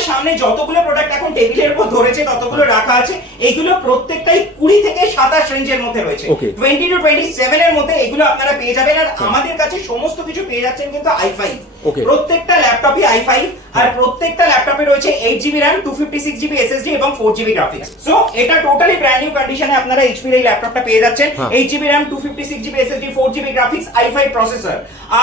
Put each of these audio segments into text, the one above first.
আমার সামনে যতগুলো প্রোডাক্ট এখন টেবিলের উপর ধরেছে ততগুলো রাখা আছে এইগুলো প্রত্যেকটাই কুড়ি থেকে সাতাশ রেঞ্জের মধ্যে রয়েছে. টোয়েন্টি টু টোয়েন্টি সেভেন এর মধ্যে এগুলো আপনারা পেয়ে যাবেন আর আমাদের কাছে সমস্ত কিছু পেয়ে যাচ্ছেন কিন্তু আই ফাইভ. প্রত্যেকটা ল্যাপটপই আই ফাইভ আর প্রত্যেকটা ল্যাপটপে রয়েছে eight GB RAM two fifty six GB SSD এবং ফোর জিবি গ্রাফিক্স সো এটা টোটালি ব্র্যান্ড নিউ কন্ডিশনে আপনারা এইচপির এই ল্যাপটপটা পেয়ে যাচ্ছেন। Eight GB RAM two fifty six GB SSD four GB graphics i five processor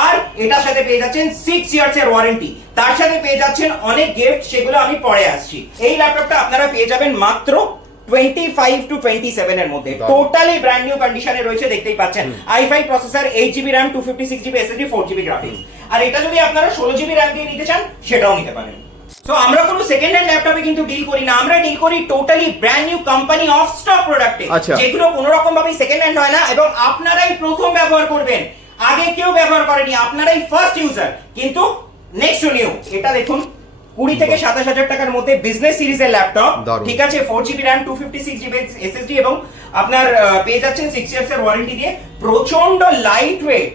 আর এটার সাথে পেয়ে যাচ্ছেন সিক্স ইয়ার্স এর ওয়ারেন্টি তার সাথে পেয়ে যাচ্ছেন অনেক গিফট সেগুলো আমি পরে আসছি। এই ল্যাপটপটা আপনারা পেয়ে যাবেন মাত্র twenty five to twenty seven এর মধ্যে টোটালি ব্র্যান্ড নিউ কন্ডিশনে রয়েছে দেখতেই পাচ্ছেন। I five processor eight GB RAM two fifty six GB SSD four GB graphics আর এটা যদি আপনারা ষোলো জিবি র্যাম দিয়ে নিতে চান সেটাও নিতে পারেন। তো আমরা কোনো সেকেন্ড হ্যান্ড ল্যাপটপে কিন্তু ডিল করি না। আমরা ডিল করি totally brand new company off stock প্রোডাক্টে। যেগুলো কোনো রকম ভাবে সেকেন্ড হ্যান্ড হয় না এবং আপনারাই প্রথম ব্যবহার করবেন। আগে কেউ ব্যবহার করেনি আপনারাই ফার্স্ট ইউজার কিন্তু নেক্সট নিউ এটা দেখুন। কুড়ি থেকে সাতাশ হাজার টাকার মধ্যে বিজনেস সিরিজের ল্যাপটপ। ঠিক আছে four GB RAM two fifty six GB SSD এবং আপনার পেয়ে যাচ্ছেন সিক্স ইয়ার্স এর ওয়ারেন্টি দিয়ে। প্রচণ্ড লাইট ওয়েট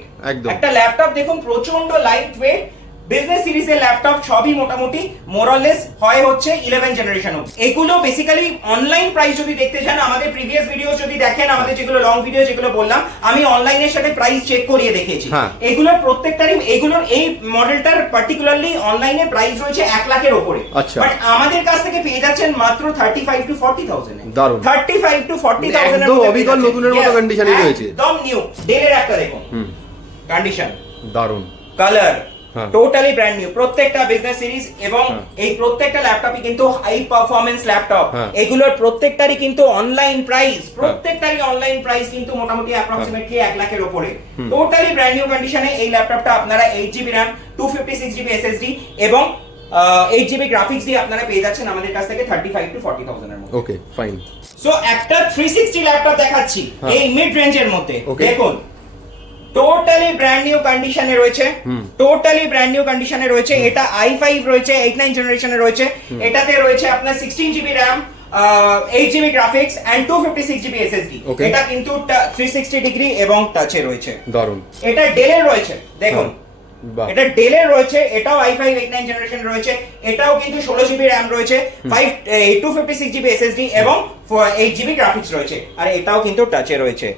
একটা ল্যাপটপ দেখুন প্রচণ্ড লাইট ওয়েট বিজনেস সিরিজের ল্যাপটপ সবই মোটামুটি মোরালেস হয় হচ্ছে ইলেভেন জেনারেশন এগুলো বেসিক্যালি অনলাইন প্রাইস যদি দেখতে চান আমাদের প্রিভিয়াস ভিডিও যদি দেখেন আমাদের যেগুলো লং ভিডিও যেগুলো বললাম আমি অনলাইনের সাথে প্রাইস চেক করিয়ে দেখেছি হ্যাঁ। এগুলোর প্রত্যেকটারই এগুলোর এই মডেলটার পার্টিকুলারলি অনলাইনে প্রাইস রয়েছে এক লাখের ওপরে। আচ্ছা। বাট আমাদের কাছ থেকে পেয়ে যাচ্ছেন মাত্র thirty five to forty thousand thirty five to forty একদম অবিকল নতুনের মতো condition রয়েছে। একদম নিউ ডেলের একটা দেখুন। কন্ডিশন দারুণ। কালার। টোটালি ব্র্যান্ড নিউ প্রত্যেকটা বিজনেস সিরিজ এবং হ্যাঁ। এই প্রত্যেকটা ল্যাপটপই কিন্তু হাই পারফরমেন্স ল্যাপটপ হ্যাঁ। এগুলোর প্রত্যেকটারই কিন্তু অনলাইন প্রাইস প্রত্যেকটারই অনলাইন প্রাইস কিন্তু মোটামুটি অ্যাপ্রক্সিমেটলি এক লাখের উপরে টোটালি ব্র্যান্ড নিউ কন্ডিশনে এই ল্যাপটপটা আপনারা eight GB RAM two fifty six GB SSD এবং এইট জিবি গ্রাফিক্স দিয়ে আপনারা পেয়ে যাচ্ছেন আমাদের কাছ থেকে থার্টি ফাইভ টু ফর্টি থাউজেন্ডের মধ্যে। ওকে ফাইন সো একটা থ্রি সিক্সটি ল্যাপটপ দেখাচ্ছি। হ্যাঁ। এই মিড রেঞ্জের মধ্যে দেখুন টোটালি ব্র্যান্ড নিউ কন্ডিশনে রয়েছে। টোটালি ব্র্যান্ড নিউ কন্ডিশনে রয়েছে। এটা আই ফাইভ রয়েছে এইট নাইন জেনারেশনে রয়েছে। এটাতে রয়েছে আপনার sixteen GB RAM eight GB graphics and two fifty six GB SSD. এটা কিন্তু থ্রি সিক্সটি ডিগ্রি এবং টাচে রয়েছে। দারুণ এটা ডেলের রয়েছে। দেখুন বাহ এটা ডেলে রয়েছে এটাও I five eight nine generation রয়েছে এটাও কিন্তু ষোলো জিবি র্যাম রয়েছে five two fifty six GB SSD এবং এইট জিবি গ্রাফিক্স রয়েছে আর এটাও কিন্তু টাচে রয়েছে।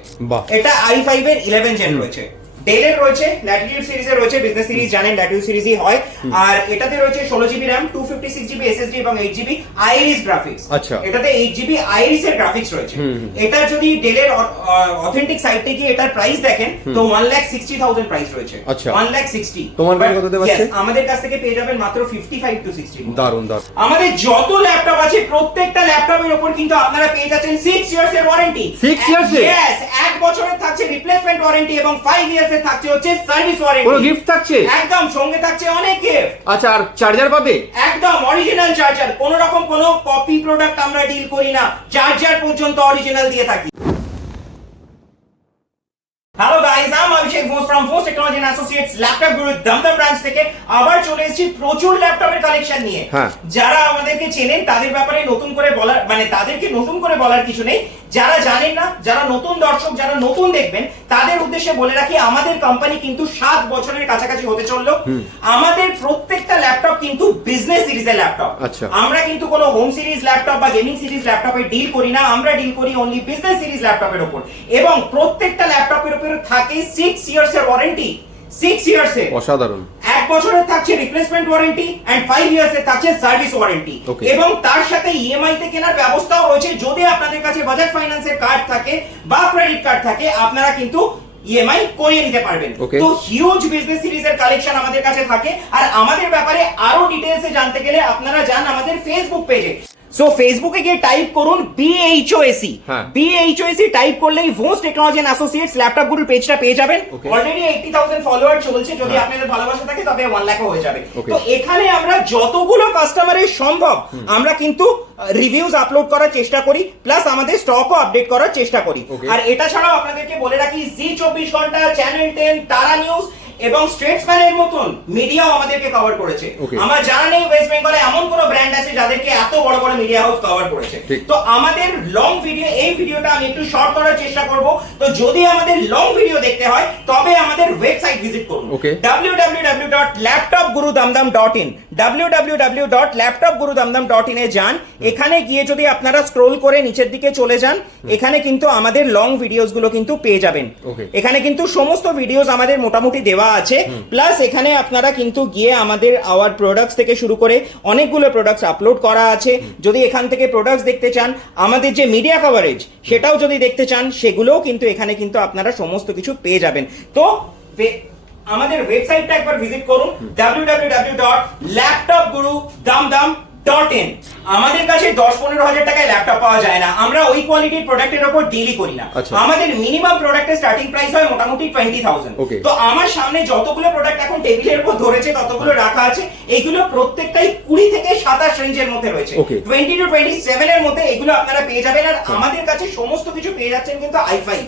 এটা আই ফাইভ এর ইলেভেন জেন রয়েছে। ডেলের রয়েছে ল্যাটিটিউড সিরিজে রয়েছে বিজনেস সিরিজ জানেন ল্যাটিটিউড সিরিজই হয় আর এটাতে রয়েছে ষোলো GB RAM two fifty six GB SSD এবং এইট জিবি আইরিস গ্রাফিক্স আচ্ছা। এটাতে এইট জিবি আইরিস এর গ্রাফিক্স রয়েছে। এটা যদি ডেলের অথেন্টিক সাইটে এটার প্রাইস দেখেন তো one lakh sixty thousand price রয়েছে আচ্ছা। ওয়ান লাখ সিক্সটি তোমার কাছে কততে পাচ্ছে? আমাদের কাছ থেকে পেয়ে যাবেন মাত্র ফিফটি ফাইভ টু সিক্সটি দারুণ দারুণ আমাদের যত ল্যাপটপ আছে প্রত্যেকটা ল্যাপটপের উপর কিন্তু আপনারা পেয়ে যাচ্ছেন 6 ইয়ার্স এর ওয়ারেন্টি এর? यस এক বছরের থাকছে রিপ্লেসমেন্ট ওয়ারেন্টি এবং 5 ইয়ার্স এর থাকছে হচ্ছে সার্ভিস কোনো ওয়ারেন্টি গিফট থাকছে? একদম সঙ্গে থাকছে অনেক গিফট আচ্ছা আর চার্জার পাবে? একদম অরিজিনাল চার্জার কোন রকম কোনো কপি প্রোডাক্ট আমরা ডিল করি না চার্জার পর্যন্ত অরিজিনাল দিয়ে থাকি। Hello guys I am Abhishek Ghosh from force technology and associates laptop Guru Dum Dum branch থেকে আবার চলে এসেছি প্রচুর ল্যাপটপের কালেকশন নিয়ে। হ্যাঁ। যারা আমাদেরকে চেনেন তাদের ব্যাপারে নতুন করে বলার মানে তাদেরকে নতুন করে বলার কিছু নেই। যারা জানেন না যারা নতুন দর্শক যারা নতুন দেখবেন তাদের উদ্দেশ্যে বলে রাখি আমাদের কোম্পানি কিন্তু সাত বছরের কাছাকাছি হতে চলল। আমাদের প্রত্যেকটা ল্যাপটপ কিন্তু বিজনেস সিরিজের ল্যাপটপ। আমরা কিন্তু কোনো হোম সিরিজ ল্যাপটপ বা গেমিং সিরিজ ল্যাপটপে ডিল করি না। আমরা ডিল করি অনলি বিজনেস সিরিজ ল্যাপটপের উপর এবং প্রত্যেকটা ল্যাপটপের উপর থাকে সিক্স ইয়ার্স এর ওয়ারেন্টি সিক্স ইয়ার্স এর অসাধারণ। এক বছরের থাকছে replacement warranty and five years এর থাকছে সার্ভিস ওয়ারেন্টি এবং তার সাথে ইএমআই তে কেনার ব্যবস্থাও রয়েছে। যদি আপনাদের কাছে বাজাজ ফাইন্যান্সের কার্ড থাকে বা ক্রেডিট কার্ড থাকে আপনারা কিন্তু ইএমআই করিয়ে নিতে পারবেন। তো হিউজ বিজনেস সিরিজের কালেকশন আমাদের কাছে থাকে। আর আমাদের ব্যাপারে আরও ডিটেলসে জানতে গেলে আপনারা যান আমাদের ফেসবুক পেজে সো ফেসবুকে গিয়ে টাইপ করুন বিএইচওএসি। বিএইচওএসি টাইপ করলেই Bhose technology and associates laptop গুরুর পেজটা পেয়ে যাবেন। অলরেডি এইটি থাউজেন্ড ফলোয়ার চলছে। যদি হ্যাঁ। আপনাদের ভালোবাসা থাকে তবে ওয়ান লাখও হয়ে যাবে। তো এখানে আমরা যতগুলো কাস্টমারের সম্ভব আমরা কিন্তু রিভিউজ আপলোড করার চেষ্টা করি প্লাস আমাদের স্টকও আপডেট করার চেষ্টা করি। আর এটা ছাড়াও আপনাদেরকে বলে রাখি জি চব্বিশ ঘণ্টা চ্যানেল টেন তারা নিউজ এবং স্টেটসম্যানের মতন মিডিয়াও আমাদেরকে কভার করেছে। আমার জানা নেই ওয়েস্ট বেঙ্গলে এমন কোন ব্র্যান্ড আছে যাদেরকে এত বড় বড় মিডিয়া হাউস কভার করেছে। তো আমাদের লং ভিডিও এই ভিডিওটা আমি একটু শর্ট করার চেষ্টা করব। তো যদি আমাদের লং ভিডিও দেখতে হয় তবে আমাদের ওয়েবসাইট ভিজিট করুন। Www.laptopgurudamdam.in www.laptopgurudamdam.in এ যান। এখানে গিয়ে যদি আপনারা স্ক্রোল করে নিচের দিকে চলে যান এখানে কিন্তু আমাদের লং ভিডিওসগুলো কিন্তু পেয়ে যাবেন। এখানে কিন্তু সমস্ত ভিডিওস আমাদের মোটামুটি দেওয়া আছে। প্লাস এখানে আপনারা কিন্তু গিয়ে আমাদের আওয়ার প্রোডাক্টস থেকে শুরু করে অনেকগুলো প্রোডাক্টস আপলোড করা আছে। যদি এখান থেকে প্রোডাক্টস দেখতে চান আমাদের যে মিডিয়া কভারেজ সেটাও যদি দেখতে চান সেগুলোও কিন্তু এখানে কিন্তু আপনারা সমস্ত কিছু পেয়ে যাবেন। তো আমাদের ওয়েবসাইটটা একবার ভিজিট করুন। www.laptopgurudamdam.in আমাদের কাছে দশ পনেরো হাজার টাকায় ল্যাপটপ পাওয়া যায় না। আমরা ওই কোয়ালিটির প্রোডাক্টের ওপর ডিলই করি না। আচ্ছা। আমাদের মিনিমাম প্রোডাক্টের স্টার্টিং প্রাইস হয় মোটামুটি টোয়েন্টি থাউজেন্ড তো আমার সামনে যতগুলো প্রোডাক্ট এখন টেবিলের উপর ধরেছে ততগুলো রাখা আছে এইগুলো প্রত্যেকটাই কুড়ি থেকে সাতাশ রেঞ্জের মধ্যে রয়েছে। টোয়েন্টি টু টোয়েন্টি সেভেন এর মধ্যে এগুলো আপনারা পেয়ে যাবেন আর আমাদের কাছে সমস্ত কিছু পেয়ে যাচ্ছেন কিন্তু আই ফাইভ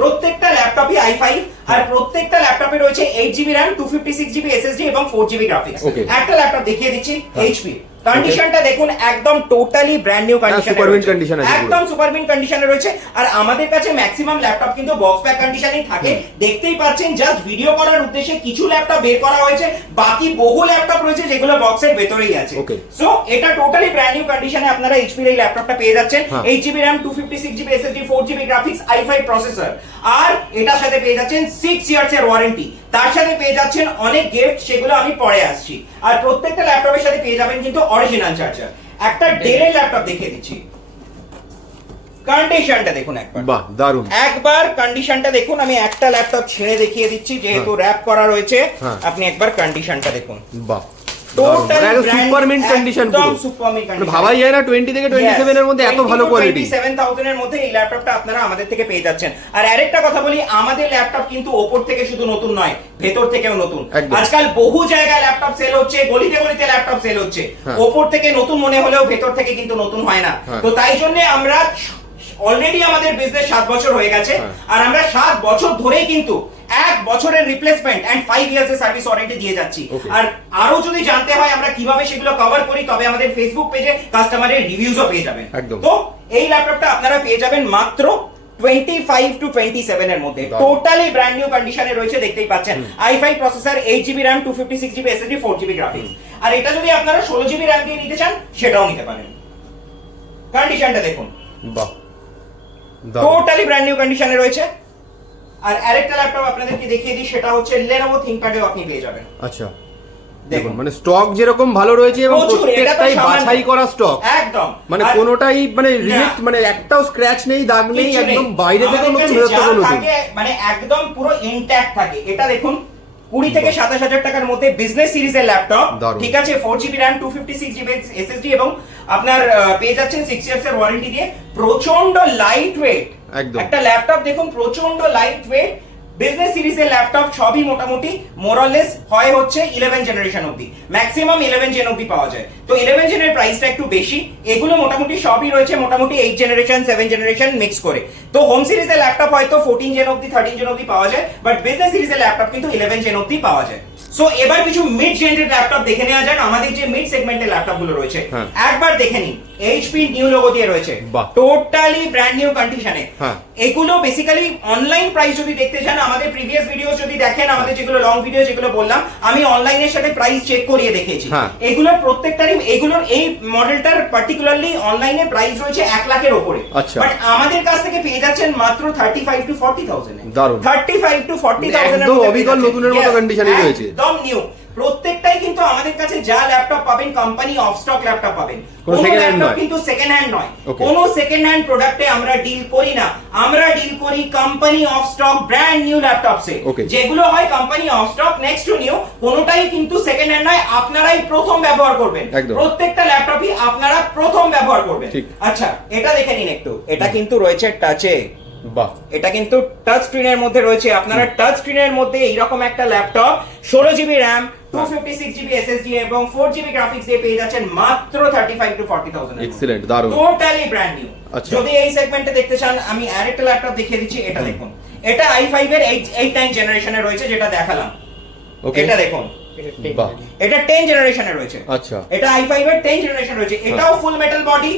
প্রত্যেকটা ল্যাপটপই আই ফাইভ আর প্রত্যেকটা ল্যাপটপে রয়েছে eight GB RAM two fifty six GB SSD এবং ফোর জিবি গ্রাফিক্স একটা ল্যাপটপ দেখিয়ে দিচ্ছি হ্যাঁ। এইচপি কন্ডিশনটা দেখুন একদম টোটালি ব্র্যান্ড নিউ কন্ডিশনে mint condition আছে একদম সুপার কন্ডিশনে রয়েছে। আর আমাদের কাছে ম্যাক্সিমাম ল্যাপটপ কিন্তু বক্স প্যাক কন্ডিশনেই থাকে। দেখতেই পাচ্ছেন জাস্ট ভিডিও করার উদ্দেশ্যে কিছু ল্যাপটপ বের করা হয়েছে। বাকি বহু ল্যাপটপ রয়েছে যেগুলো বক্সের ভেতরেই আছে. সো এটা টোটালি ব্র্যান্ড নিউ কন্ডিশনে আপনারা এইচপি এই ল্যাপটপটা পেয়ে যাচ্ছেন। Eight GB RAM two fifty six GB SSD four GB graphics i five processor আর এটার সাথে পেয়ে যাচ্ছেন সিক্স ইয়ার্স এর ওয়ারেন্টি তার সাথে পেয়ে যাচ্ছেন অনেক গিফট সেগুলো আমি পরে আসছি। আর প্রত্যেকটা ল্যাপটপের সাথে পেয়ে যাবেন কিন্তু অরিজিনাল চার্জার একটা ডেলের ল্যাপটপ দেখিয়ে দিচ্ছি। কন্ডিশনটা দেখুন একবার। বাহ দারুণ একবার কন্ডিশনটা দেখুন আমি একটা ল্যাপটপ ছেড়ে দেখিয়ে দিচ্ছি যেহেতু র্যাপ করা রয়েছে। হ্যাঁ। আপনি একবার কন্ডিশনটা দেখুন। বাহ। মিন্ট মানে ভাবাই যায় না 20 থেকে 27 এর মধ্যে এত ভালো কোয়ালিটি 27000 এর মধ্যে এই ল্যাপটপটা আপনারা আমাদের থেকে পেয়ে যাচ্ছেন। আর আরেকটা কথা বলি আমাদের ল্যাপটপ কিন্তু ওপর থেকে শুধু নতুন নয় ভেতর থেকেও নতুন। আজকাল বহু জায়গায় ল্যাপটপ সেল হচ্ছে গলিতে গলিতে ল্যাপটপ সেল হচ্ছে। হ্যাঁ। ওপর থেকে নতুন মনে হলেও ভেতর থেকে কিন্তু নতুন হয় না। হ্যাঁ। তো তাই জন্য আমরা অলরেডি আমাদের বিজনেস সাত বছর হয়ে গেছে হ্যাঁ। আর আমরা সাত বছর ধরেই কিন্তু এক বছরের রিপ্লেসমেন্ট এন্ড ফাইভ ইয়ার্স এর সার্ভিস ওয়ারেন্টি দিয়ে যাচ্ছি। আর আরও যদি জানতে হয় আমরা কীভাবে সেগুলো কভার করি তবে আমাদের ফেসবুক পেজে কাস্টমারের রিভিউজও পেয়ে যাবেন। তো এই ল্যাপটপটা আপনারা পেয়ে যাবেন মাত্র 25 টু 27 এর মধ্যে। টোটালি ব্র্যান্ড নিউ কন্ডিশনে রয়েছে দেখতেই পাচ্ছেন। i5 processor 8 GB RAM 256 GB SSD 4 GB graphics আর এটা যদি আপনারা 16 জিবি RAM দিয়ে নিতে চান সেটাও নিতে পারেন। কন্ডিশনটা দেখুন। বাহ। টোটালি ব্র্যান্ড নিউ কন্ডিশনে রয়েছে। আর আরেকটা ল্যাপটপ আপনাদেরকে দেখিয়ে দিই সেটা হচ্ছে Lenovo ThinkPadও আপনি পেয়ে যাবেন। আচ্ছা। দেখুন। মানে স্টক যেরকম ভালো রয়েছে এবং প্রত্যেকটাই বাছাই করা স্টক একদম। মানে কোনোটাই মানে। রিজেক্ট মানে একটাও স্ক্র্যাচ নেই দাগ নেই একদম বাইরে থেকে নতুন মানে একদম পুরো ইনট্যাক্ট থাকে। এটা দেখুন কুড়ি থেকে সাতাশ হাজার টাকার মধ্যে বিজনেস সিরিজের ল্যাপটপ। ঠিক আছে four GB RAM two fifty six GB SSD এবং আপনার পেয়ে যাচ্ছেন সিক্স ইয়ার্স এর ওয়ারেন্টি দিয়ে। প্রচণ্ড লাইট ওয়েট একটা ল্যাপটপ দেখুন প্রচণ্ড লাইট ওয়েট বিজনেস সিরিজের ল্যাপটপ সবই মোটামুটি মোরালেস হয় হচ্ছে ইলেভেন জেনারেশন অব্দি ম্যাক্সিমাম ইলেভেন জেন অব্দি পাওয়া যায়। তো ইলেভেন জেনের প্রাইসটা একটু বেশি। এগুলো মোটামুটি সবই রয়েছে মোটামুটি eight generation seven generation mix করে। তো হোম সিরিজের ল্যাপটপ হয়তো ফোরটিন জেন অব্দি থার্টিন জেন অব্দি পাওয়া যায় বাট বিজনেস সিরিজের ল্যাপটপ কিন্তু ইলেভেন জেন অব্দি পাওয়া যায়। সো এবার কিছু মিড রেঞ্জের ল্যাপটপ দেখে নেওয়া যাক। আমাদের যে মিড সেগমেন্টের ল্যাপটপগুলো রয়েছে হ্যাঁ। একবার দেখে নিন এইচপি নিউ লোগো দিয়ে রয়েছে। টোটালি ব্র্যান্ড নিউ কন্ডিশনে। এগুলো বেসিক্যালি অনলাইন প্রাইস যদি দেখতে চান আমাদের প্রিভিয়াস ভিডিও যদি দেখেন আমাদের যেগুলো লং ভিডিও যেগুলো বললাম আমি অনলাইনের সাথে প্রাইস চেক করিয়ে দেখিয়েছি। হ্যাঁ। এগুলোর প্রত্যেকটারই এগুলোর এই মডেলটার পার্টিকুলারলি অনলাইনে প্রাইস রয়েছে এক লাখের ওপরে। আচ্ছা। বাট আমাদের কাছ থেকে পেয়ে যাচ্ছেন মাত্র thirty five to forty thousand thirty five to forty thousand অবিকল নতুনের মতো condition রয়েছে। একদম নিউ প্রত্যেকটাই কিন্তু আমাদের কাছে যা ল্যাপটপ পাবেন কোম্পানি অফ স্টক ল্যাপটপ পাবেন। কোনো ল্যাপটপ কিন্তু সেকেন্ড হ্যান্ড নয়. কোনো সেকেন্ড হ্যান্ড প্রোডাক্টে আমরা ডিল করি না। আমরা ডিল করি company of stock brand new ল্যাপটপসে. যেগুলো হয় company of stock next to new কোনোটাই কিন্তু সেকেন্ড হ্যান্ড নয়। আপনারাই প্রথম ব্যবহার করবেন। প্রত্যেকটা ল্যাপটপই আপনারা প্রথম ব্যবহার করবেন। আচ্ছা এটা দেখে নিন একটু। এটা কিন্তু রয়েছে টাচে বাহ। এটা কিন্তু টাচ স্ক্রিনের মধ্যে রয়েছে। আপনারা টাচ স্ক্রিনের মধ্যে এইরকম একটা ল্যাপটপ ষোলো GB RAM two fifty six GB SSD এবং ফোর জিবি গ্রাফিক্স দিয়ে পেয়ে যাচ্ছেন মাত্র thirty five to forty thousand excellent দারুণ। Totally brand new. যদি এই সেগমেন্টে দেখতে চান আমি আরেকটা ল্যাপটপ দেখিয়ে দিচ্ছি এটা দেখুন। এটা i5 এর 8 9 জেনারেশনে রয়েছে যেটা দেখালাম। ওকে এটা দেখুন। এটা টেন জেনারেশনে রয়েছে। আচ্ছা। এটা i5 এর 10 জেনারেশন রয়েছে। এটাও ফুল মেটাল বডি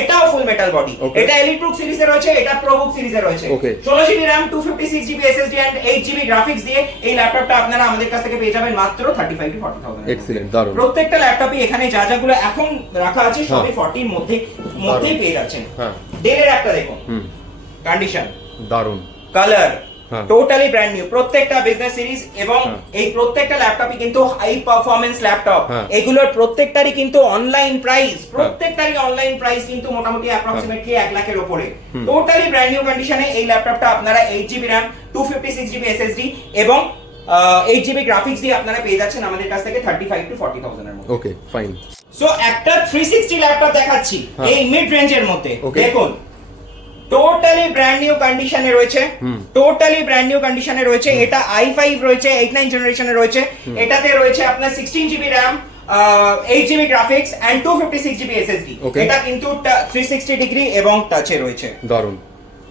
এটাও ফুল মেটাল বডি. এটা এলিটবুক সিরিজে রয়েছে এটা প্রোবুক সিরিজে রয়েছে। Okay. 16 GB RAM 256 GB SSD and 8 GB graphics দিয়ে এই ল্যাপটপটা আপনারা আমাদের কাছ থেকে পেয়ে যাবেন মাত্র 35 টু 40000 এক্সিলেন্ট দারুণ। প্রত্যেকটা ল্যাপটপই এখানে যা যাগুলো এখন রাখা আছে সবই হ্যাঁ। 40 এর মধ্যে মধ্যেই পেয়ে যাচ্ছেন। হ্যাঁ। ডেলের একটা দেখুন। কন্ডিশন দারুণ। কালার হ্যাঁ। টোটালি ব্র্যান্ড নিউ প্রত্যেকটা বিজনেস সিরিজ এবং হ্যাঁ। এই প্রত্যেকটা ল্যাপটপই কিন্তু হাই পারফরমেন্স ল্যাপটপ হ্যাঁ। এগুলোর প্রত্যেকটারই কিন্তু অনলাইন প্রাইস প্রত্যেকটারই অনলাইন প্রাইস কিন্তু মোটামুটি অ্যাপ্রক্সিমেটলি এক লাখের হুম। টোটালি ব্র্যান্ড নিউ কন্ডিশনে এই ল্যাপটপটা আপনারা eight GB RAM two fifty six GB SSD এবং এইট জিবি গ্রাফিক্স দিয়ে আপনারা পেয়ে যাচ্ছেন আমাদের কাছ থেকে থার্টি ফাইভ টু ফর্টি থাউজেন্ডের মধ্যে। ওকে ফাইন সো একটা থ্রি সিক্সটি ল্যাপটপ দেখাচ্ছি। হ্যাঁ। এই মিড রেঞ্জের মধ্যে। দেখুন টোটালি ব্র্যান্ড নিউ কন্ডিশনে রয়েছে। টোটালি ব্র্যান্ড নিউ কন্ডিশনে রয়েছে। এটা আই ফাইভ রয়েছে এইট নাইন জেনারেশনে রয়েছে। এটাতে রয়েছে আপনার sixteen GB RAM eight GB graphics and two fifty six GB SSD এটা কিন্তু থ্রি সিক্সটি ডিগ্রি এবং টাচে রয়েছে। দারুণ।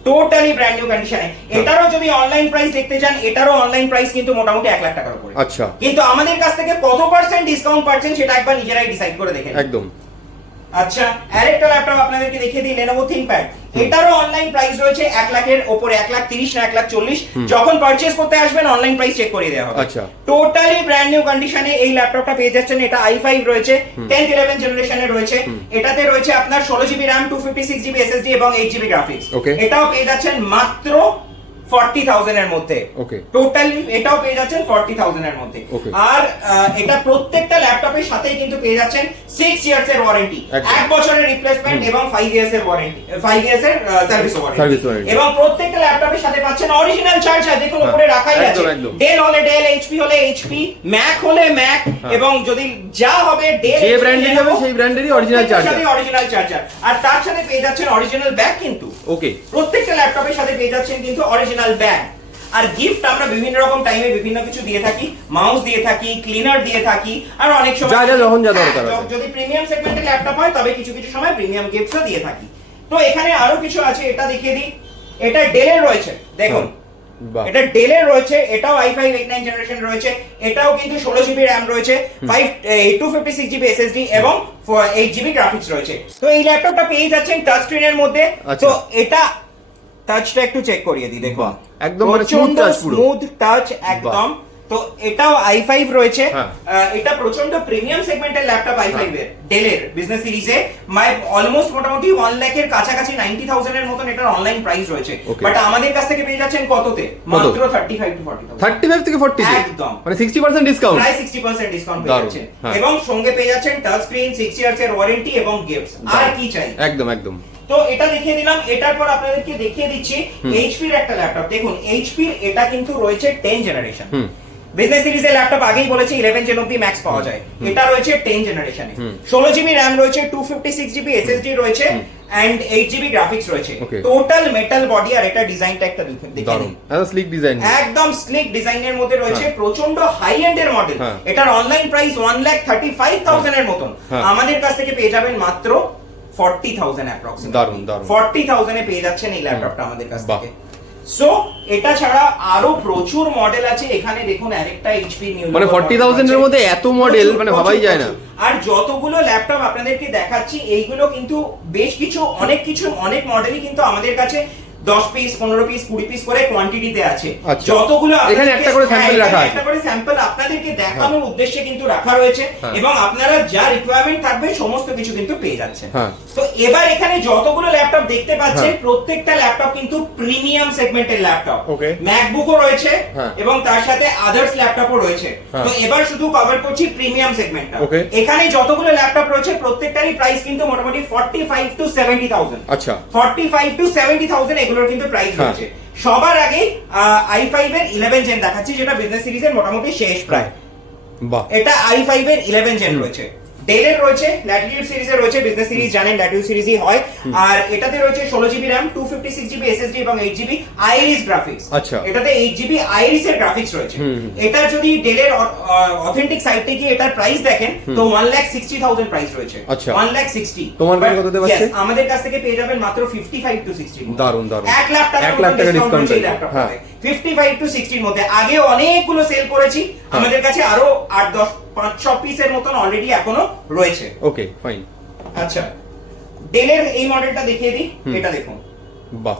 টোটালি ব্র্যান্ড নিউ কন্ডিশনে এটারও যদি অনলাইন প্রাইস দেখতে চান এটারও অনলাইন প্রাইস কিন্তু মোটামুটি এক লাখ টাকার উপরে। আচ্ছা। কিন্তু আমাদের কাছ থেকে কত পার্সেন্ট ডিসকাউন্ট পাচ্ছেন সেটা একবার নিজেরাই ডিসাইড করে দেখেন একদম। আচ্ছা আরেকটা ল্যাপটপ আপনাদেরকে দেখিয়ে দিই Lenovo ThinkPad এটারও অনলাইন প্রাইস রয়েছে এক লাখের ওপরে এক লাখ তিরিশ না এক লাখ চল্লিশ। যখন পারচেস করতে আসবেন অনলাইন প্রাইস চেক করে দেওয়া হবে। আচ্ছা। টোটালি ব্র্যান্ড নিউ কন্ডিশনে এই ল্যাপটপটা পেয়ে যাচ্ছেন। এটা i5 রয়েছে টেন্থ ইলেভেন জেনারেশনে রয়েছে। এটাতে রয়েছে আপনার ষোলো GB RAM two fifty six GB SSD এবং এইট জিবি গ্রাফিক্স এটাও পেয়ে যাচ্ছেন মাত্র ফর্টি থাউজেন্ড এর মধ্যে। ওকে টোটালি এটাও পেয়ে যাচ্ছেন ফর্টি থাউজেন্ড এর মধ্যে। আর এটা প্রত্যেকটা ল্যাপটপের সাথেই কিন্তু পেয়ে যাচ্ছেন সিক্স ইয়ার্স এর ওয়ারেন্টি এক বছরের রিপ্লেসমেন্ট এবং ফাইভ ইয়ার্স এর ওয়ারেন্টি ফাইভ ইয়ার্স এর সার্ভিস ওয়ারেন্টি এবং প্রত্যেকটা ল্যাপটপের সাথে পাচ্ছেন অরিজিনাল চার্জার দেখুন হ্যাঁ, উপরে রাখাই আছে। ডেল হলে ডেল এইচপি হলে এইচপি ম্যাক হলে ম্যাক এবং যদি যা হবে ডেল যে ব্র্যান্ডেরই হবে সেই ব্র্যান্ডেরই অরিজিনাল চার্জার অরিজিনাল চার্জার আর তার সাথে পেয়ে যাচ্ছেন অরিজিনাল ব্যাগ কিন্তু। ওকে প্রত্যেকটা ল্যাপটপের সাথে পেয়ে যাচ্ছেন কিন্তু অরিজিনাল ব্যাগ আর গিফট আমরা বিভিন্ন রকম টাইমে বিভিন্ন কিছু দিয়ে থাকি মাউস দিয়ে থাকি ক্লিনার দিয়ে থাকি আর অনেক সময় যা যা যখন যা হ্যাঁ, দরকার যদি প্রিমিয়াম সেগমেন্টের ল্যাপটপ হয় তবে কিছু কিছু সময় প্রিমিয়াম গিফটসও দিয়ে থাকি। তো এখানে আরও কিছু আছে এটা দেখিয়ে দিই। এটা ডেলের রয়েছে দেখুন। এটা ডেলের রয়েছে এটাও i five eight nine generation রয়েছে এটাও কিন্তু ষোলো জিবি র্যাম রয়েছে five two fifty six GB SSD এবং এইট জিবি গ্রাফিক্স রয়েছে। তো এই ল্যাপটপটা পেয়ে যাচ্ছেন টাচ স্ক্রিনের মধ্যে। আচ্ছা। তো এটা টাচটা একটু চেক করিয়ে দিই বাহ, একদম মানে smooth touch পুরো। স্মুথ টাচ একদম। তো এটাও i5 রয়েছে। হ্যাঁ। এটা প্রচণ্ড প্রিমিয়াম সেগমেন্টের ল্যাপটপ i5 এর ডেলের বিজনেস সিরিজে মাই অলমোস্ট মোটামুটি 1 লাখের কাছাকাছি 90000 এর মতন এটার অনলাইন প্রাইস রয়েছে. বাট আমাদের কাছ থেকে পেয়ে যাচ্ছেন কততে? মাত্র 35 টু 40000 থার্টি ফাইভ থেকে ফর্টি একদম। মানে সিক্সটি পার্সেন্ট ডিসকাউন্ট প্রায় 60% ডিসকাউন্ট পেয়ে যাচ্ছেন। হ্যাঁ। এবং সঙ্গে পেয়ে যাচ্ছেন টাচ স্ক্রিন 6 ইয়ার্স এর ওয়ারেন্টি এবং গিফটস আর কি চাই? একদম একদম। তো এটা দেখিয়ে দিলাম এটার পর আপনাদেরকে দেখিয়ে দিচ্ছি এইচপির একটা ল্যাপটপ দেখুন এইচপির এটা কিন্তু রয়েছে 10 জেনারেশন। বিজনেস সিরিজের ল্যাপটপ আগেই বলেছি 11 জেন অব্দি ম্যাক্স পাওয়া যায়। এটা রয়েছে 10 জেনারেশনে। 16 জিবি RAM রয়েছে 256 জিবি SSD রয়েছে এন্ড 8 জিবি গ্রাফিক্স রয়েছে। টোটাল মেটাল বডি আর এটা ডিজাইনটা একটা স্লিক ডিজাইন একদম স্লিক ডিজাইনের মধ্যে রয়েছে। প্রচণ্ড হাই এন্ড এর মডেল হ্যাঁ। এটার online price one lakh thirty five thousand এর মতন। হ্যাঁ। আমাদের কাছ থেকে পেয়ে যাবেন মাত্র ফর্টি থাউজেন্ড অ্যাপ্রক্সিমেট দারুণ দারুণ ফর্টি থাউজেন্ডে পেয়ে যাচ্ছেন এই ল্যাপটপটা আমাদের কাছ থেকে। সো এটা ছাড়া আরও প্রচুর মডেল আছে। এখানে দেখুন আরেকটা এইচপি নিউ মানে 40,000 এর মধ্যে এত মডেল মানে ভাবাই যায় না। আর যতগুলো ল্যাপটপ আপনাদেরকে দেখাচ্ছি এইগুলো কিন্তু বেশ কিছু অনেক কিছু অনেক মডেলই কিন্তু আমাদের কাছে দশ পিস পনেরো পিস কুড়ি পিস করে কোয়ান্টিটিতে আছে আচ্ছা। যতগুলো এখানে একটা করে হ্যাঁ, রাখা আছে। একটা করে স্যাম্পল আপনাদেরকে দেখানোর উদ্দেশ্যে কিন্তু রাখা রয়েছে হ্যাঁ। এবং আপনারা যা রিকোয়ারমেন্ট থাকবে সমস্ত কিছু কিন্তু পেয়ে যাচ্ছেন হ্যাঁ। তো এবার এখানে যতগুলো ল্যাপটপ দেখতে পাচ্ছেন হ্যাঁ। প্রত্যেকটা ল্যাপটপ কিন্তু প্রিমিয়াম সেগমেন্টের ল্যাপটপ ম্যাকবুকও রয়েছে হ্যাঁ। এবং তার সাথে আদার্স ল্যাপটপও রয়েছে হ্যাঁ। তো এবার শুধু কভার করছি প্রিমিয়াম সেগমেন্টটা এখানে যতগুলো ল্যাপটপ রয়েছে প্রত্যেকটারই প্রাইস কিন্তু মোটামুটি 45 টু 70000 আচ্ছা 45 টু 70000 এগুলোর কিন্তু প্রাইস হ্যাঁ। রয়েছে। সবার আগে i5 এর 11 জেন দেখাচ্ছি যেটা বিজনেস সিরিজের মোটামুটি শেষ প্রায়। এটা আই ফাইভ এর 11 জেন রয়েছে। ডেলের রয়েছে ল্যাটিটিউড সিরিজের রয়েছে বিজনেস সিরিজ জানেন ল্যাটিটিউড সিরিজই হয় আর এটাতে রয়েছে ষোলো GB RAM two fifty six GB SSD এবং এইট জিবি আইরিস গ্রাফিক্স আচ্ছা। এটাতে এইট জিবি আইরিস এর গ্রাফিক্স রয়েছে। এটা যদি ডেলের অথেন্টিক সাইটে গিয়ে এটার প্রাইস দেখেন তো one lakh sixty thousand price রয়েছে আচ্ছা। ওয়ান লাখ সিক্সটি তোমার কাছে কততে পাচ্ছে? আমাদের কাছ থেকে পেয়ে যাবেন মাত্র ফিফটি ফাইভ টু সিক্সটি দারুণ, দারুণ। এক লাখ টাকা এক লাখ টাকা রয়েছে, হ্যাঁ। ফিফটি ফাইভ টু সিক্সটির মধ্যে। আগে অনেকগুলো সেল করেছি। হ্যাঁ। আমাদের কাছে আরও আট দশ পাঁচ ছ পিসের মতন অলরেডি এখনও রয়েছে। ওকে ফাইন আচ্ছা। ডেলের এই মডেলটা দেখিয়ে দিই। এটা দেখুন। বাহ।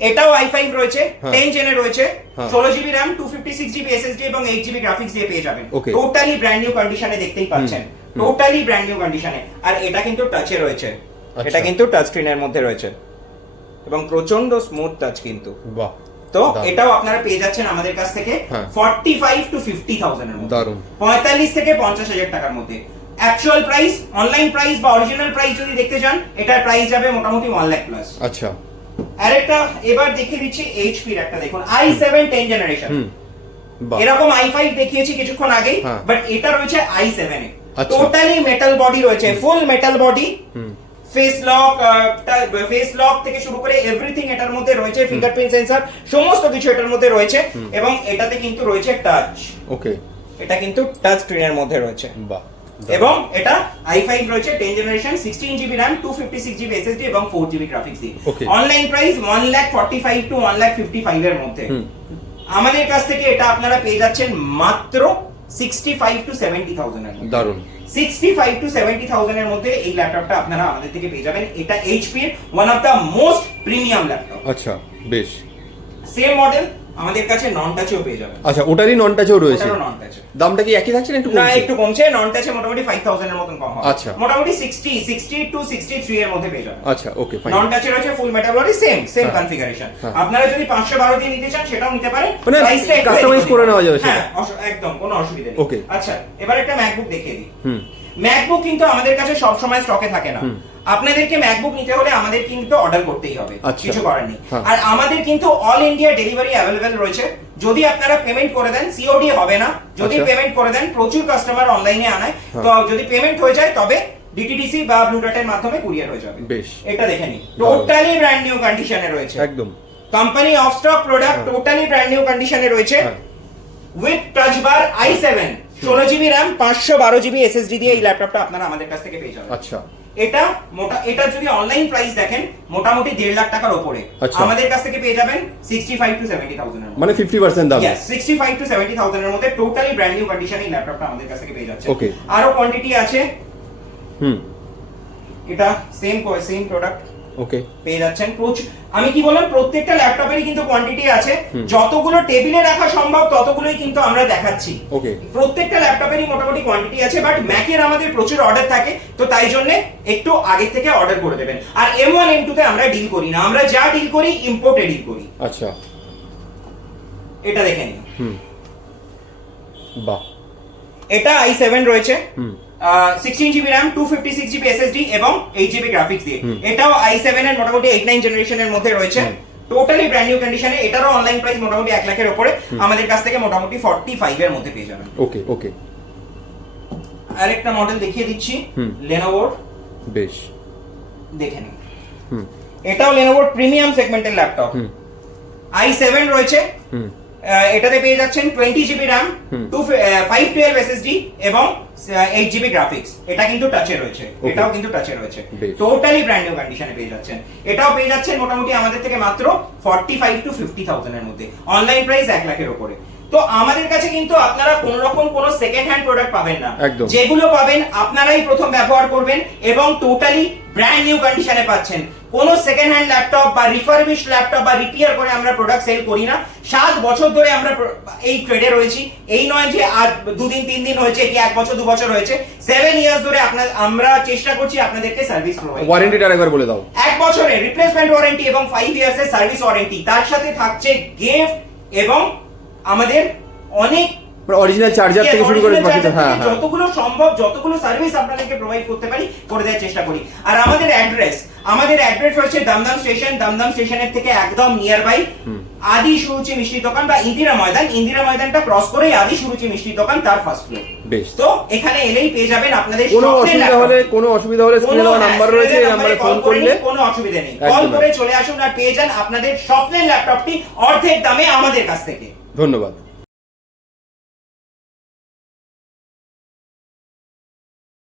এটাও আই ফাইভ রয়েছে। হ্যাঁ। টেন জেনে রয়েছে। হ্যাঁ। ষোলো GB RAM two fifty six GB SSD এবং এইট জিবি গ্রাফিক্স দিয়ে পেয়ে যাবেন। টোটালি ব্র্যান্ড নিউ কন্ডিশনে দেখতেই পাচ্ছেন। টোটালি ব্র্যান্ড নিউ কন্ডিশনে আর এটা কিন্তু টাচে রয়েছে। আচ্ছা। এটা কিন্তু টাচ স্ক্রিনের মধ্যে রয়েছে। এবং প্রচণ্ড স্মুথ টাচ কিন্তু। বাহ। তো। এটাও আপনারা পেয়ে যাচ্ছেন আমাদের কাছ থেকে হ্যাঁ। ফর্টি ফাইভ টু ফিফটি থাউজেন্ডের মধ্যে। দারুণ। পঁয়তাল্লিশ থেকে পঞ্চাশ হাজার টাকার মধ্যে। অ্যাকচুয়াল প্রাইস অনলাইন প্রাইস বা অরিজিনাল প্রাইস যদি দেখতে চান এটার প্রাইস যাবে মোটামুটি ওয়ান লাখ প্লাস আচ্ছা। আরেকটা এবার দেখিয়ে দিচ্ছি এইচপি এর একটা দেখুন আই সেভেন টেন জেনারেশন এরকম আই ফাইভ দেখিয়েছি কিছুক্ষণ আগেই হ্যাঁ। বাট এটা রয়েছে আই সেভেন এ। টোটালি মেটাল বডি রয়েছে full metal body face lock face lock থেকে শুরু করে এভরিথিং এটার মধ্যে রয়েছে ফিঙ্গারপ্রিন্ট সেন্সর সমস্ত কিছু এটার মধ্যে রয়েছে এবং এটাতে কিন্তু রয়েছে টাচ ওকে এটা কিন্তু টাচ স্ক্রিনের মধ্যে রয়েছে। বাহ এবং এটা আই ফাইভ রয়েছে ten generation sixteen GB RAM two fifty six GB SSD এবং four GB graphics online price one lakh forty five to one lakh fifty five এর মধ্যে। আমাদের কাছ থেকে এটা আপনারা পেয়ে যাচ্ছেন মাত্র sixty five to seventy thousand দারুণ। Sixty five to seventy thousand মধ্যে এই ল্যাপটপটা আপনারা আমাদের থেকে পেয়ে যাবেন। এটা এইচপি এর one of the most premium laptop আচ্ছা বেশ। সেম মডেল আমাদের কাছে নন টাচেও পেয়ে যাবেন। আচ্ছা ওটারই নন টাচও রয়েছে। নন টাচে দামটা কি একই থাকছে না একটু না একটু কমছে নন টাচে মোটামুটি ফাইভ থাউজেন্ড এর মতন কম হবে। আচ্ছা। মোটামুটি sixty sixty to sixty three এর মধ্যে পেয়ে যাবেন। আচ্ছা ওকে ফাইন নন টাচে রয়েছে full metal body same same হ্যাঁ। কনফিগারেশন হ্যাঁ। আপনারা যদি পাঁচশো বারো দিয়ে নিতে চান সেটাও নিতে পারেন। মানে একটু করে নেওয়া যাবে হ্যাঁ সেটা। অস- একদম কোনো অসুবিধা নেই। Okay. আচ্ছা এবার একটা ম্যাকবুক দেখিয়ে দিই। হুম। ম্যাকবুক কিন্তু আমাদের কাছে সব সময় স্টকে থাকে না। আপনাদেরকে ম্যাকবুক নিতে হলে আমাদের কিন্তু অর্ডার করতেই হবে। আচ্ছা। কিছু করার নেই। হ্যাঁ। আর আমাদের কিন্তু অল ইন্ডিয়া ডেলিভারি অ্যাভেলেবেল রয়েছে। যদি আপনারা পেমেন্ট করে দেন সিওডি হবে না। যদি আচ্ছা। পেমেন্ট করে দেন প্রচুর কাস্টমার অনলাইনে আনায়। হ্যাঁ। তো যদি পেমেন্ট হয়ে যায় তবে ডিটিডিসি বা ব্লু ডটের মাধ্যমে কুরিয়ার হয়ে যাবে। বেশ। এটা দেখে নিন। টোটালি ব্র্যান্ড নিউ কন্ডিশনে রয়েছে। একদম। Company of stock product. Totally brand new কন্ডিশনে রয়েছে। With touch bar i seven ষোলো জিবি র্যাম পাঁচশো বারো জিবি এসএসডি দিয়ে এই ল্যাপটপটা আপনারা আমাদের কাছ থেকে পেয়ে যাবেন। আচ্ছা। এটা মোটা এটা যদি অনলাইন প্রাইস দেখেন মোটামুটি দেড় লাখ টাকার ওপরে। আচ্ছা। আমাদের কাছ থেকে পেয়ে যাবেন sixty five to seventy thousand মানে ফিফটি পার্সেন্ট দাম সিক্সটি ফাইভ টু সেভেন্টি থাউজেন্ডের মধ্যে টোটালি ব্র্যান্ড নিউ কন্ডিশন এই ল্যাপটপটা আমাদের কাছ থেকে পেয়ে যাচ্ছে. আরও কোয়ান্টিটি আছে। হুম। এটা সেম সেম প্রোডাক্ট ওকে পেয়ে যাচ্ছেন প্রচুর আমি কি বললাম প্রত্যেকটা ল্যাপটপেরই কিন্তু কোয়ান্টিটি আছে। যতগুলো টেবিলে রাখা সম্ভব ততগুলোই কিন্তু আমরা দেখাচ্ছি। ওকে প্রত্যেকটা ল্যাপটপেরই মোটামুটি কোয়ান্টিটি আছে বাট ম্যাকের আমাদের প্রচুর অর্ডার থাকে তো তাই জন্য একটু আগে থেকে অর্ডার করে দেবেন। আর এম ওয়ান এম টুতে আমরা ডিল করি না। আমরা যা ডিল করি ইম্পোর্টে ডিল করি। আচ্ছা। এটা দেখে নিন। হুম। বাহ। এটা আই সেভেন রয়েছে। হুম। Sixteen GB RAM two fifty six GB SSD এবং এইট জিবি গ্রাফিক্স দিয়ে। এটাও আই সেভেন এর মোটামুটি এইট নাইন জেনারেশনের মধ্যে রয়েছে। টোটালি ব্র্যান্ড নিউ কন্ডিশনে এটারও অনলাইন প্রাইস মোটামুটি এক লাখের উপরে আমাদের কাছ থেকে মোটামুটি ফর্টি ফাইভ এর মধ্যে পেয়ে যাবেন। ওকে ওকে আরেকটা মডেল দেখিয়ে দিচ্ছি। লেনোভোর বেশ। দেখে নিন। হুম। এটাও লেনোভোর প্রিমিয়াম সেগমেন্টের ল্যাপটপ আই সেভেন রয়েছে। এটাতে পেয়ে যাচ্ছেন twenty GB RAM. Two five twelve SSD এবং এইট জিবি গ্রাফিক্স এটা কিন্তু টাচে রয়েছে এটাও কিন্তু টাচে রয়েছে। টোটালি ব্র্যান্ড নিউ কন্ডিশনে পেয়ে যাচ্ছেন। এটাও পেয়ে যাচ্ছেন মোটামুটি আমাদের থেকে মাত্র forty five to fifty thousand এর মধ্যে। অনলাইন প্রাইস এক লাখের উপরে। তো আমাদের কাছে কিন্তু আপনারা কোন রকম কোন সেকেন্ড হ্যান্ড প্রোডাক্ট পাবেন না। যেগুলো পাবেন আপনারাই প্রথম ব্যবহার করবেন এবং টোটালি ব্র্যান্ড নিউ কন্ডিশনে পাচ্ছেন। কোনো সেকেন্ড হ্যান্ড ল্যাপটপ বা রিফারবিশ ল্যাপটপ বা রিপেয়ার করে আমরা প্রোডাক্ট সেল করি না। সাত বছর ধরে আমরা এই ট্রেডে রয়েছি। এই নয় যে আজ দুদিন তিন দিন হয়েছে কি এক বছর দু বছর হয়েছে। সেভেন ইয়ার্স ধরে আপনার আমরা চেষ্টা করছি আপনাদেরকে সার্ভিস প্রোভাইড ওয়ারেন্টিটা একবার বলে দাও। এক বছরের রিপ্লেসমেন্ট ওয়ারেন্টি এবং ফাইভ ইয়ার্স এর সার্ভিস ওয়ারেন্টি তার সাথে থাকছে গিফট এবং আমাদের অনেক অরিজিনাল চার্জার থেকে শুরু করে বাকি হ্যাঁ হ্যাঁ। যতগুলো সম্ভব যতগুলো সার্ভিস আপনাদেরকে প্রোভাইড করতে পারি করে দেওয়ার চেষ্টা করি। আর আমাদের অ্যাড্রেস আমাদের অ্যাড্রেস হচ্ছে দমদম স্টেশন দমদম স্টেশনের থেকে একদম নিয়ার বাই আদি সুরুচি মিষ্টি দোকান বা ইন্দিরা ময়দান। ইন্দিরা ময়দানটা ক্রস করেই আদি সুরুচি মিষ্টি দোকান তার ফার্স্ট ফ্লোর বেশ। তো এখানে এলেই পেয়ে যাবেন আপনাদের কোনো অসুবিধা হলে কোনো অসুবিধা হলে স্ক্রিনে দেওয়া নাম্বার রয়েছে এই নাম্বারে ফোন করলে কোনো অসুবিধা নেই। কল করে চলে আসুন আর পেয়ে যান আপনাদের স্বপ্নের ল্যাপটপটি অর্ধেক দামে আমাদের কাছ থেকে। ধন্যবাদ।